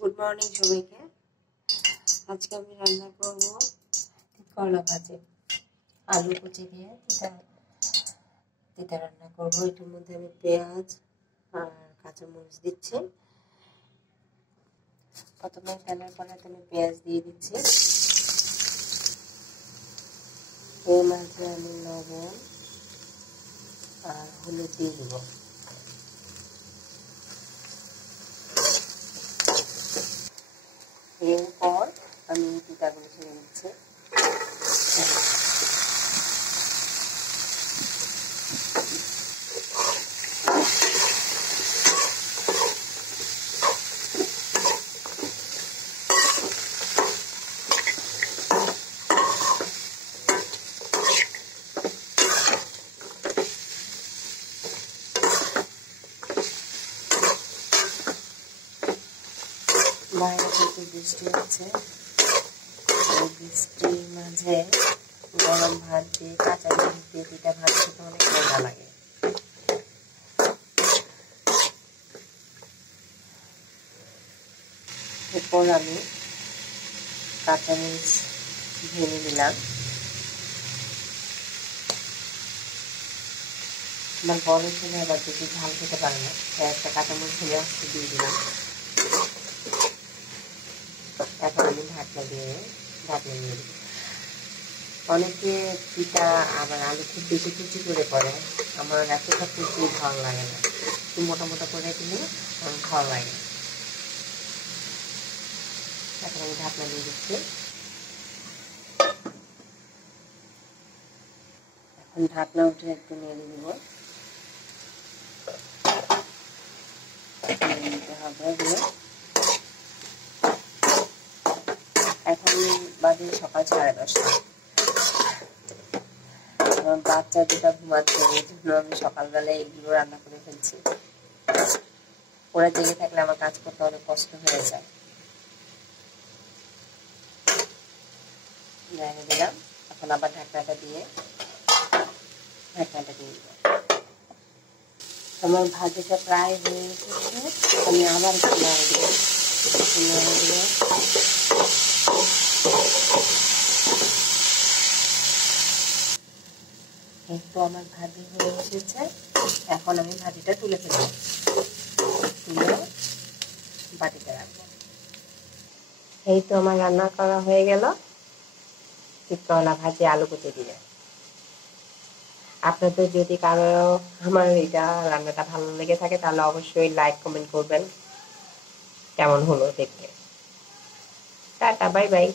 Good morning সবাইকে। আজকে আমি রান্না করব করলা ভাজি, আলু কুচি দিয়ে তিতা রান্না করব। এটার মধ্যে আমি পেঁয়াজ আর কাঁচামরিচ দিচ্ছি। প্রথমে তেলের কড়াইতে আমি পেঁয়াজ দিয়ে দিচ্ছি। এর মাঝে আমি লবণ আর হলুদ দিয়ে দেবো। এরপর আমি তিতাগুলো ছেড়ে নিচ্ছি। বাইরে থেকে বৃষ্টি হচ্ছে, এই বৃষ্টির মাঝে গরম ভাত দিয়ে কাঁচা মরিচ দিয়ে তিতা ভাত খেতে অনেক মজা লাগে। এরপর আমি কাঁচামরিচ ভেঙে নিলাম। আমার বড় ছেলে আবার যদি ঝাল খেতে পারে না, একটা কাঁচামরিচ ভেঙে আসতে দিয়ে দিলাম। এখন আমি ঢাকনা দিয়ে দেব। অনেকে পিঠা আবার আলু খুব বেশি কুচি করে করে, আমার এতটা কুচি ভালো লাগে না, একটু মোটা মোটা করে দিলে আমার ভালো লাগে। এখন আমি ঢাকনা দিয়ে দিচ্ছি। এখন ঢাকনা উঠে একটু নেড়ে দিব। নিতে হবে এগুলো। এখন বাজে সকাল 10:30। আমার বাচ্চা দুটা ঘুমাচ্ছে, এই জন্য আমি সকালবেলায় এগুলো রান্না করে ফেলছি। ওরা জেগে থাকলে আমার কাজ করতে অনেক কষ্ট হয়ে যায়। জানিয়ে দিলাম। এখন আবার ঢাকনাটা দিয়ে দিব। আমার ভাজিটা প্রায় হয়ে এসেছে, আমি আবার একটু নাড়ে দিব। একটু আমার ভাজি হয়ে এসেছে, এখন আমি ভাজিটা তুলে ফেলব। তুলে বাটিতে রাখবো। এই তো আমার রান্না করা হয়ে গেল করলা ভাজি আলু কুচি দিয়ে। আপনাদের যদি কারো আমার এটা রান্নাটা ভালো লেগে থাকে তাহলে অবশ্যই লাইক কমেন্ট করবেন কেমন হলো দেখতে। Tata, bye bye.